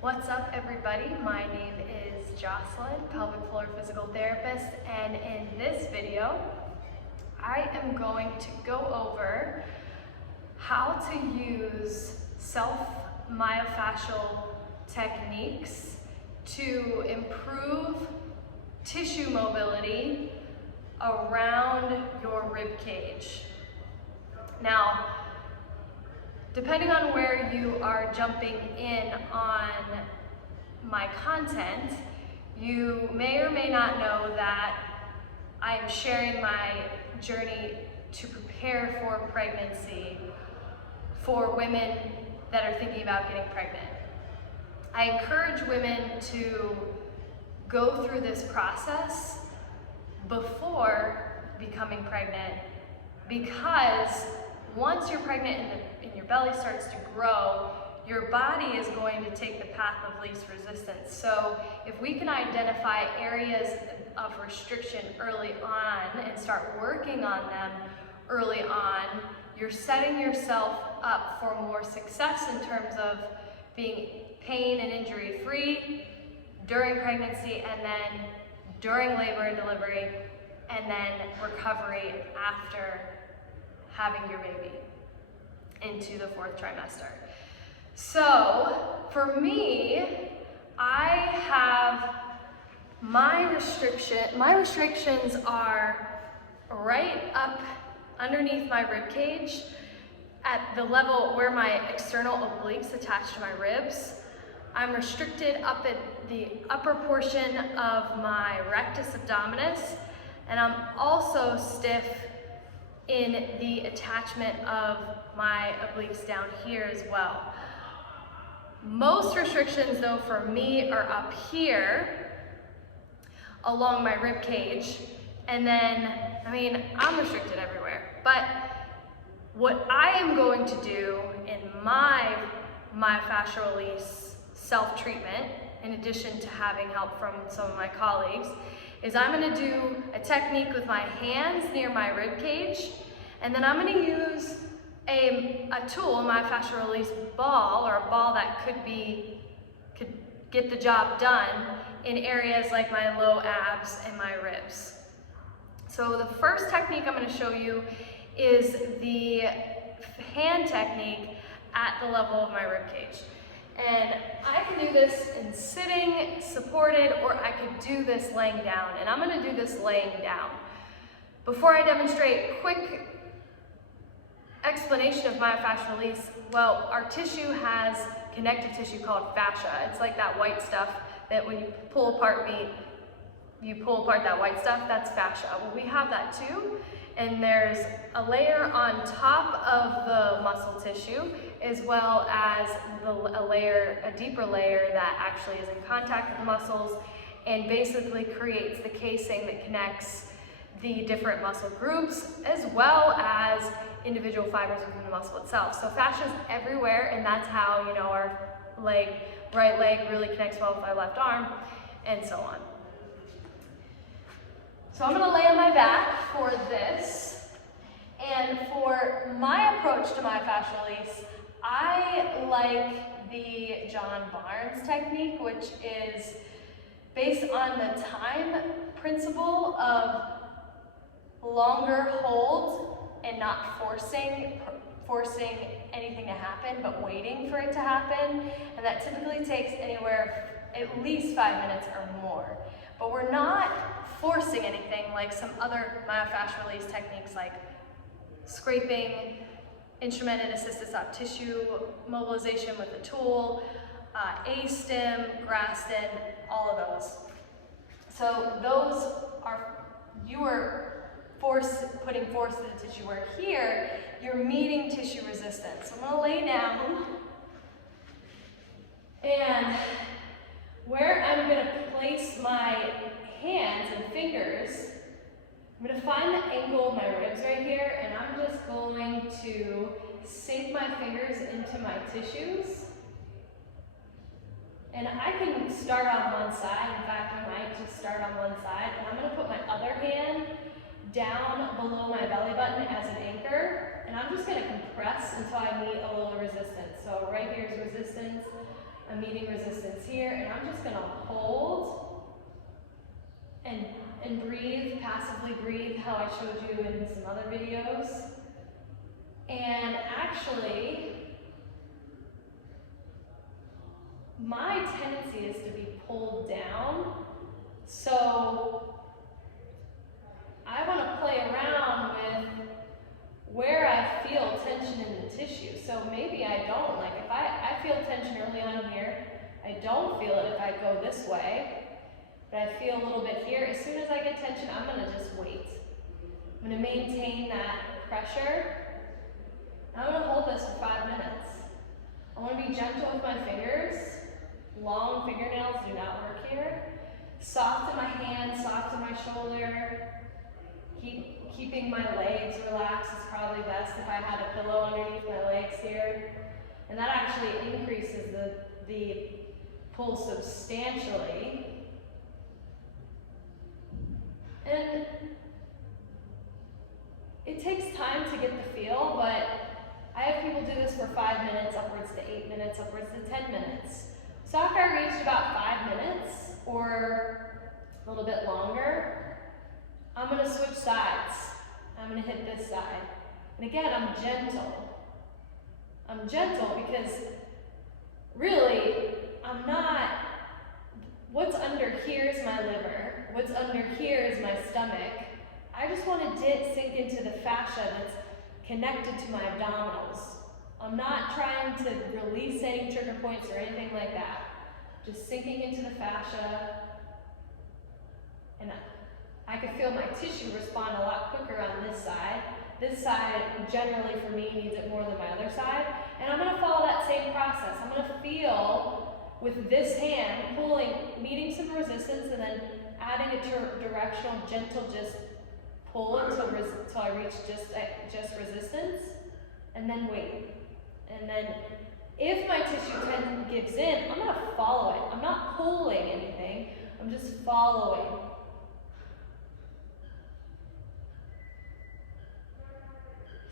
What's up, everybody? My name is Jocelyn, pelvic floor physical therapist, and in this video, I am going to go over how to use myofascial techniques to improve tissue mobility around your rib cage. Now, depending on where you are jumping in on my content, you may or may not know that I'm sharing my journey to prepare for pregnancy for women that are thinking about getting pregnant. I encourage women to go through this process before becoming pregnant, because once you're pregnant and your belly starts to grow, your body is going to take the path of least resistance. So if we can identify areas of restriction early on and start working on them early on, you're setting yourself up for more success in terms of being pain and injury free during pregnancy, and then during labor and delivery, and then recovery after having your baby into the 4th trimester. So for me, I have my restrictions are right up underneath my rib cage at the level where my external obliques attach to my ribs. I'm restricted up at the upper portion of my rectus abdominis, and I'm also stiff in the attachment of my obliques down here as well. Most restrictions, though, for me are up here along my rib cage, and then, I'm restricted everywhere. But what I am going to do in my myofascial release self-treatment, in addition to having help from some of my colleagues, is I'm going to do a technique with my hands near my rib cage, and then I'm going to use a tool, a myofascial release ball, or a ball that could get the job done in areas like my low abs and my ribs. So the first technique I'm going to show you is the hand technique at the level of my rib cage. And I can do this in sitting, supported, or I could do this laying down. And I'm going to do this laying down. Before I demonstrate, quick explanation of myofascial release. Well, our tissue has connective tissue called fascia. It's like that white stuff that when you pull apart meat, you pull apart that white stuff, that's fascia. Well, we have that too. And there's a layer on top of the muscle tissue, as well as a deeper layer that actually is in contact with the muscles and basically creates the casing that connects the different muscle groups, as well as individual fibers within the muscle itself. So fascia is everywhere, and that's how, our right leg really connects well with our left arm, and so on. So I'm going to lay on my back for this, and for my approach to myofascial release, I like the John Barnes technique, which is based on the time principle of longer hold and not forcing anything to happen, but waiting for it to happen. And that typically takes anywhere at least 5 minutes or more. But we're not forcing anything like some other myofascial release techniques like scraping, instrumented assisted soft tissue mobilization with a tool, A-stim, Graston, all of those. So those are, you are putting force in the tissue, where here, you're meeting tissue resistance. So I'm going to lay down, and where I'm going to place my hands and fingers, I'm going to find the angle of my ribs right here, and I'm just going to sink my fingers into my tissues. And I can start on one side. In fact, I might just start on one side, and I'm going to put my other hand down below my belly button as an anchor, and I'm just going to compress until I meet a little resistance. So right here is resistance, I'm meeting resistance here, I'm just gonna hold and breathe, passively breathe, how I showed you in some other videos. And actually, my tendency is to be pulled down, so I want to play around with where I feel tension in the tissue. So maybe I don't, like if I feel tension early on here, I don't feel it if I go this way, but I feel a little bit here. As soon as I get tension, I'm going to just wait. I'm going to maintain that pressure. I'm going to hold this for 5 minutes. I want to be gentle with my fingers. Long fingernails do not work here. Soft in my hand, soft in my shoulder. Keeping my legs relaxed is probably best if I had a pillow underneath my legs here. And that actually increases the pull substantially. And it takes time to get the feel, but I have people do this for 5 minutes, upwards to 8 minutes, upwards to 10 minutes. So after I reached about 5 minutes, or a little bit longer, I'm going to switch sides. I'm going to hit this side. And again, I'm gentle. I'm gentle because really, I'm not, what's under here is my liver. What's under here is my stomach. I just want to sink into the fascia that's connected to my abdominals. I'm not trying to release any trigger points or anything like that. Just sinking into the fascia. And I can feel my tissue respond a lot quicker on this side. This side, generally for me, needs it more than my other side. And I'm going to follow that same process. I'm going to feel with this hand, pulling, meeting some resistance, and then adding a directional, gentle, just pull until I reach just resistance, and then wait. And then if my tissue gives in, I'm going to follow it. I'm not pulling anything. I'm just following.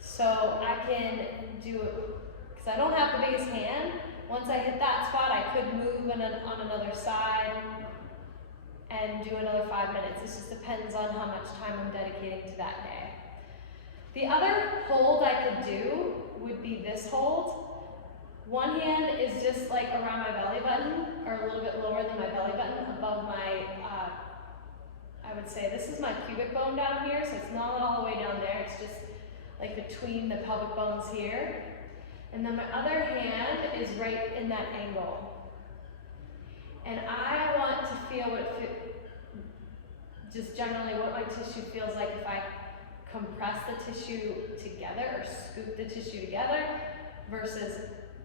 So I can do it, because I don't have the biggest hand. Once I hit that spot, I could move on another side and do another 5 minutes. This just depends on how much time I'm dedicating to that day. The other hold I could do would be this hold. One hand is just like around my belly button, or a little bit lower than my belly button, above my, I would say this is my pubic bone down here, so it's not all the way down there, it's just like between the pelvic bones here. And then my other hand is right in that angle. And I want to feel just generally what my tissue feels like if I compress the tissue together or scoop the tissue together versus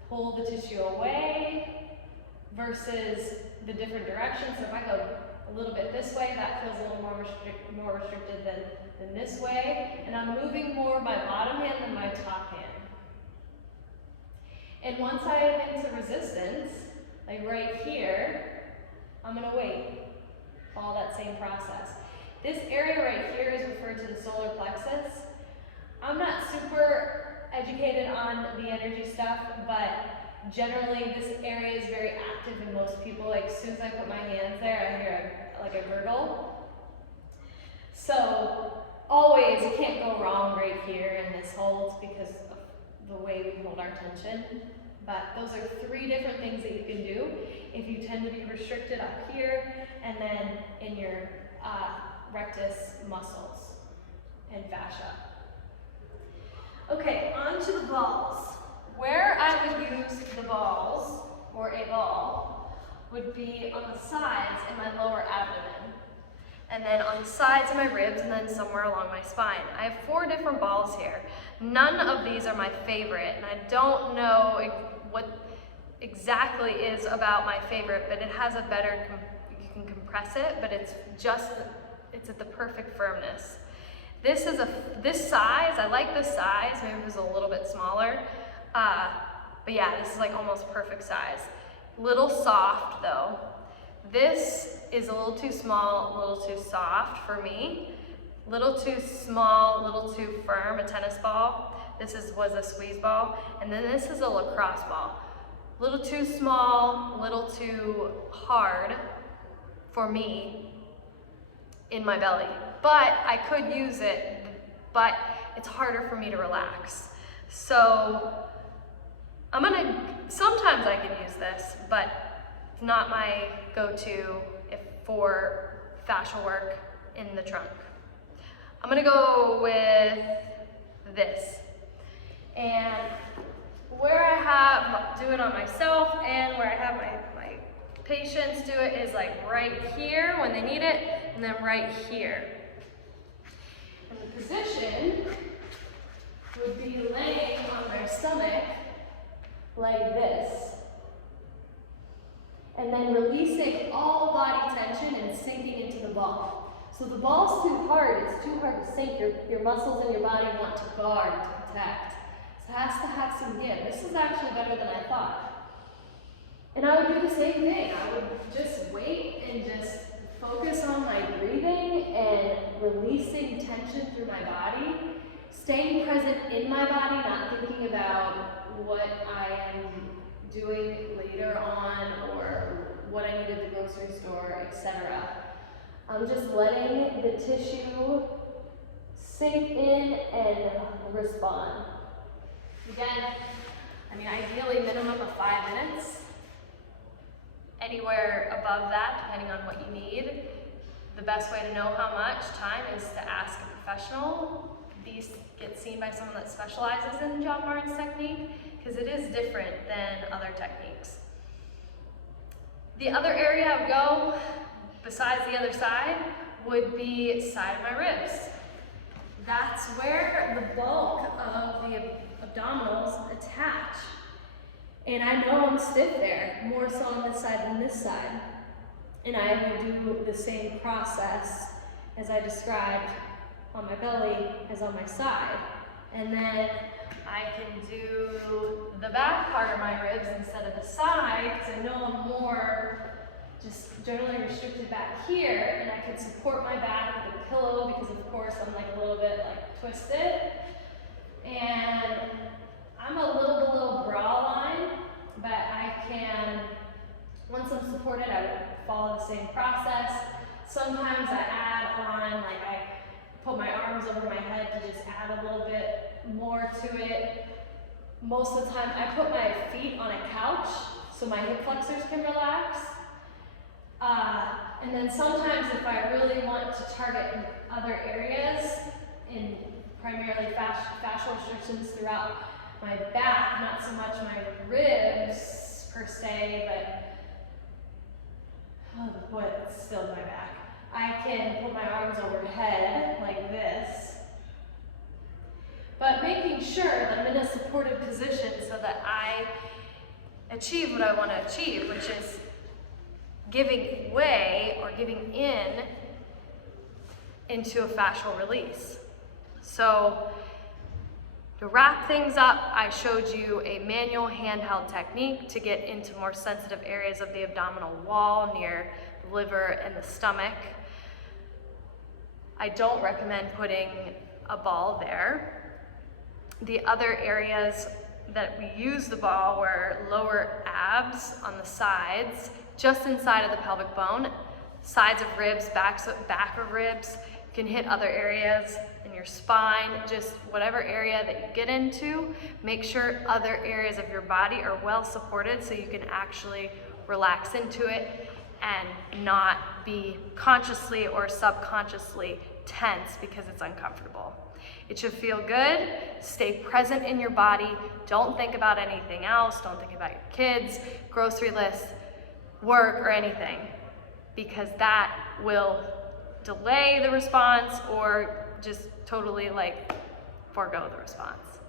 pull the tissue away versus the different directions. So if I go a little bit this way, that feels a little more restricted than this way. And I'm moving more my bottom hand than my top hand. And once I am into resistance, like right here, I'm going to wait. Follow that same process. This area right here is referred to the solar plexus. I'm not super educated on the energy stuff, but generally this area is very active in most people. Like as soon as I put my hands there, I hear like a gurgle. So always, you can't go wrong right here in this hold because of the way we hold our tension. But those are 3 different things that you can do if you tend to be restricted up here and then in your rectus muscles and fascia. Okay, on to the balls. Where I would use the balls, or a ball, would be on the sides in my lower abdomen, and then on the sides of my ribs, and then somewhere along my spine. I have 4 different balls here. None of these are my favorite, and I don't know what exactly is about my favorite, but it has a better, you can compress it, but it's at the perfect firmness. This size, I like this size, maybe it was a little bit smaller, but yeah, this is like almost perfect size. Little soft though. This is a little too small, a little too soft for me. Little too small, little too firm, a tennis ball. This was a squeeze ball, and then this is a lacrosse ball. A little too small, a little too hard for me in my belly. But I could use it, but it's harder for me to relax. So sometimes I can use this, but it's not my go-to for fascial work in the trunk. I'm gonna go with this. And where I do it on myself and where I have my patients do it is like right here when they need it, and then right here. And the position would be laying on their stomach like this. And then releasing all body tension and sinking into the ball. So the ball's too hard, it's too hard to sink. Your muscles in your body want to guard, to protect. So it has to have some give. This is actually better than I thought. And I would do the same thing. I would just wait and just focus on my breathing and releasing tension through my body, staying present in my body, not thinking about what I am doing later on or what I need at the grocery store, etc. I'm just letting the tissue sink in and respond. Again, ideally minimum of 5 minutes. Anywhere above that, depending on what you need. The best way to know how much time is to ask a professional. Get seen by someone that specializes in John Martin's technique, because it is different than other techniques. The other area I would go, besides the other side, would be side of my ribs. That's where the bulk of the abdominals attach. And I know I'm stiff there, more so on this side than this side. And I would do the same process as I described on my belly as on my side. And then I can do the back part of my ribs instead of the side, because I know I'm more just generally restricted back here, and I can support my back with a pillow because of course I'm like a little bit like twisted. And I'm a little below bra line, but I can, once I'm supported, I would follow the same process. Sometimes I add on, like I put my arms over my head to just add a little bit more to it. Most of the time I put my feet on a couch so my hip flexors can relax. And then sometimes if I really want to target other areas, in primarily fascial restrictions throughout my back, not so much my ribs per se, but still my back. I can put my arms overhead like this, but making sure that I'm in a supported position so that I achieve what I want to achieve, which is giving way or giving into a fascial release. So to wrap things up, I showed you a manual handheld technique to get into more sensitive areas of the abdominal wall near the liver and the stomach. I don't recommend putting a ball there. The other areas that we use the ball were lower abs on the sides, just inside of the pelvic bone, sides of ribs, back of ribs. You can hit other areas in your spine, just whatever area that you get into. Make sure other areas of your body are well supported so you can actually relax into it and not be consciously or subconsciously tense because it's uncomfortable. It should feel good. Stay present in your body. Don't think about anything else. Don't think about your kids, grocery list, work, or anything, because that will delay the response or just totally forego the response.